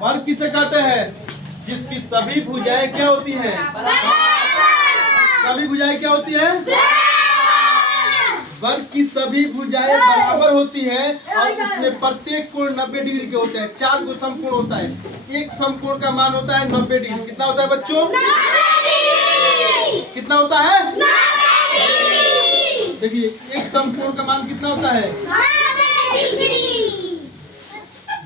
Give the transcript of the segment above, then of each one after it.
वर्ग किसे कहते हैं? जिसकी सभी भुजाएं क्या होती हैं? सभी भुजाएं क्या होती है? वर्ग की सभी भुजाएं बराबर होती है और इसमें प्रत्येक कोण 90 डिग्री के होते हैं। 4 को समकोण होता है। एक समकोण का मान होता है 90 डिग्री। कितना होता है बच्चों? कितना होता है? देखिए एक समकोण का मान कितना होता है?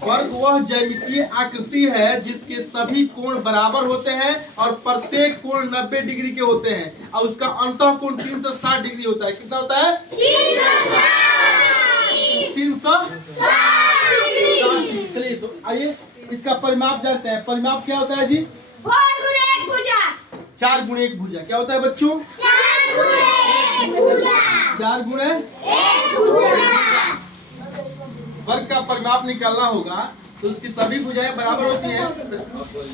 वर्ग वह ज्यामितीय आकृति है जिसके सभी कोण बराबर होते हैं और प्रत्येक कोण 90 डिग्री के होते हैं और उसका अंतः कोण 360 डिग्री होता है। कितना होता है? 360। चलिए तो आइए इसका परिमाप जानते हैं। परिमाप क्या होता है जी? 4 गुणे 1 भुजा। 4 गुणे 1 भुजा। क्या होता है बच्चों? 4 गुणे 1 भुजा। 4 गुणे 1 भुजा। वर्ग का परिमाप निकालना होगा तो उसकी सभी भुजाएं बराबर होती हैं।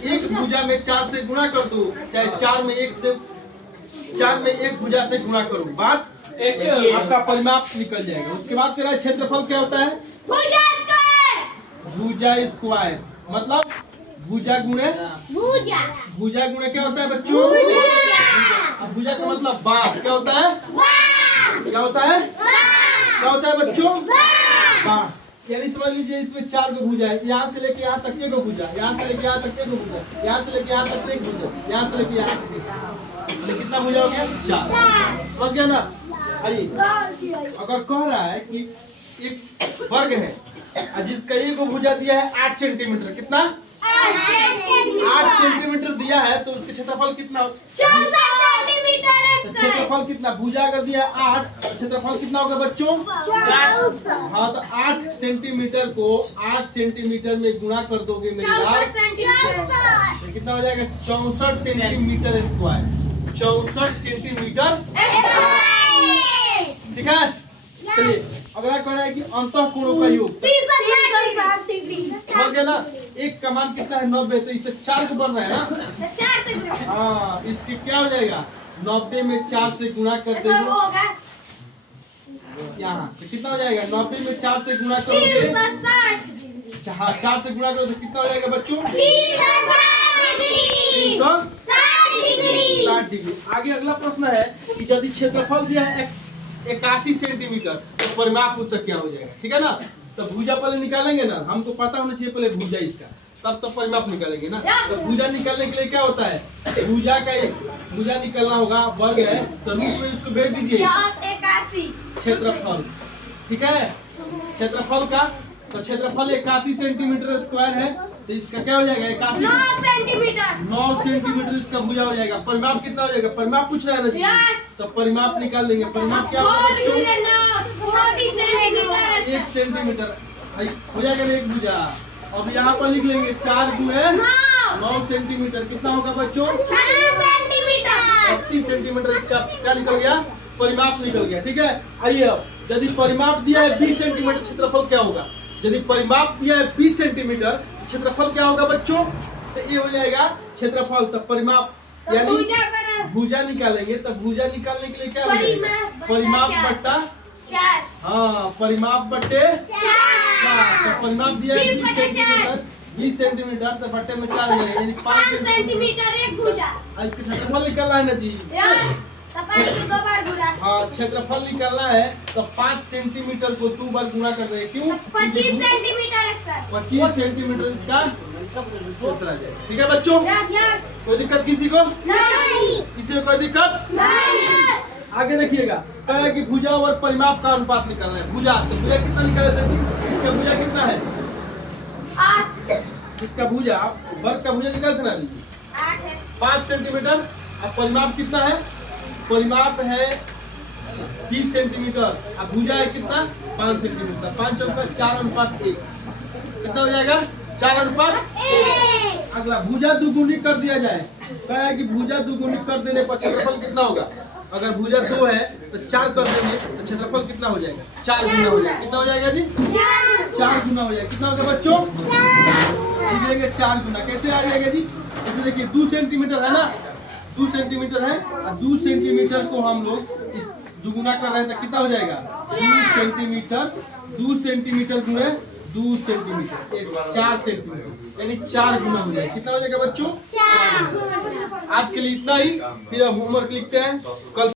एक भुजा में 4 से गुणा कर दो, चाहे 4 में 1 भुजा से गुणा करो, बात आपका परिमाप निकल जाएगा। उसके बाद तेरा क्षेत्रफल क्या होता है? भुजा स्क्वायर। भुजा स्क्वायर मतलब भुजा गुणे भुजा। भुजा गुणे क्या होता है बच्चों? अब भुजा का मतलब बाह। क्या होता है? क्या होता है? क्या होता है बच्चों? बाह। यानी समझ लीजिए इसमें 4 को भुजा है। यहाँ से लेके यहाँ तक को भुजा, यहाँ से लेके यहाँ तक को भुजा, यहाँ से लेके यहाँ तक भुजा, यहाँ से लेके यहाँ तक। कितना भुजा हो गया? 4। समझ गया ना? आइए अगर कह रहा है कि एक वर्ग है जिसका एक भुजा दिया है 8 सेंटीमीटर। कितना? 8 सेंटीमीटर दिया है तो उसके क्षेत्रफल कितना? 64 सेंटीमीटर। क्षेत्रफल कितना? भुजा अगर दिया है 8, क्षेत्रफल कितना होगा बच्चों? 64। हाँ तो 8 सेंटीमीटर को 8 सेंटीमीटर में गुणा कर दोगे मेरे पास तो कितना हो जाएगा? 64 सेंटीमीटर स्क्वायर। 64 सेंटीमीटर। ठीक है। चलिए अगला कह रहा है कि अंतः कोणों का योग। 360 डिग्री। समझ गया ना? एक का मान कितना है? 90। तो इससे 4 को बढ़ रहा है ना? 4 से हाँ इसकी क्या हो जाएगा? 90 में 4 से गुणा कर देंगे यहाँ तो कितना हो जाएगा? 90 में 4 से गुणा करोगे 360। हाँ 4 से गुणा करोगे तो कितना हो जाएगा बच्चों? 360 डिग्री। आगे अगला प्रश्न है कि यदि क्षेत्रफल दिया है 81 सेंटीमीटर तो परिमाप उसका क्या हो जाएगा? ठीक है ना? तो भुजा पहले निकालेंगे ना, हमको पता होना चाहिए पहले भुजा इसका, तब तो परिमाप निकालेंगे ना। तो भुजा निकालने के लिए क्या होता है? भुजा निकालना होगा। वर्ग है तो रूप में इसको भेज दीजिए 81 क्षेत्रफल। ठीक है क्षेत्रफल का तो क्षेत्रफल 81 सेंटीमीटर स्क्वायर है तो इसका क्या हो जाएगा? 81 9 सेंटीमीटर। 9 सेंटीमीटर इसका भुजा हो जाएगा। परिमाप कितना हो जाएगा? परिमाप पूछ रहा है ना जी? तो परिमाप निकाल देंगे। परिमाप क्या होगा बच्चों? 1 सेंटीमीटर हो जाएगा ना एक भुजा। अब यहाँ पर लिख लेंगे 4 गुणे 9 सेंटीमीटर। कितना होगा बच्चों? 36 सेंटीमीटर इसका क्या निकल गया? परिमाप निकल गया। ठीक है। आइए अब यदि परिमाप दिया है 20 सेंटीमीटर क्षेत्रफल क्या होगा? यदि परिमाप दिया है 20 सेंटीमीटर क्षेत्रफल क्या होगा बच्चों? तो ये हो जाएगा क्षेत्रफल। तो परिमाप यानी भुजा निकालेंगे तो भुजा निकालने के लिए क्या हो जाएगा? परिमाप बट्टा 4। हाँ परिमाप बट्टे 4। तो परिमाप दिया है 20 सेंटीमीटर तो बट्टे में 4 हो जाएगा यानी 5 सेंटीमीटर एक भुजा। इसका क्षेत्रफल निकालना है ना जी? हाँ क्षेत्रफल निकालना है तो 5 सेंटीमीटर को 2 बार गुणा कर रहे हैं। क्यों? 25 सेंटीमीटर इसका। 25 सेंटीमीटर इसका दूसरा जाए। ठीक है बच्चों? कोई दिक्कत किसी को? नहीं। किसी को कोई दिक्कत नहीं। आगे देखिएगा कहा कि भुजा और परिमाप का अनुपात निकालना है। भुजा तो भुजा कितना निकाला था? इसका भुजा कितना है? 8। इसका भुजा वर्ग का भुजा निकाल देना लीजिए 8 है। 5 सेंटीमीटर। अब परिमाप कितना है? परिमाप है 20 सेंटीमीटर। अब भुजा है कितना? 5 सेंटीमीटर। 5 चौका 4:1 कितना हो जाएगा? 4:1। अगला भुजा दुगुनी कर दिया जाए। कहा है कि भुजा दुगुनी कर देने पर क्षेत्रफल कितना होगा? अगर भुजा 2 है तो 4 कर देंगे तो क्षेत्रफल कितना हो जाएगा? 4 गुना हो जाएगा। कितना हो जाएगा जी? 4 गुना हो जाएगा। कितना होगा बच्चों? लिखेंगे 4 गुना। कैसे आ जाएगा जी? जैसे देखिए 2 सेंटीमीटर है ना, 2 सेंटीमीटर है और 2 सेंटीमीटर को हम लोग इस दुगुना कर रहे हैं तो कितना हो जाएगा? 2 सेंटीमीटर गुणे 2 सेंटीमीटर, 4 सेंटीमीटर, यानी 4 गुना हो जाएगा। कितना हो जाएगा बच्चों? 4 गुना। आज के लिए इतना ही, फिर अब होमवर्क लिखते हैं। कल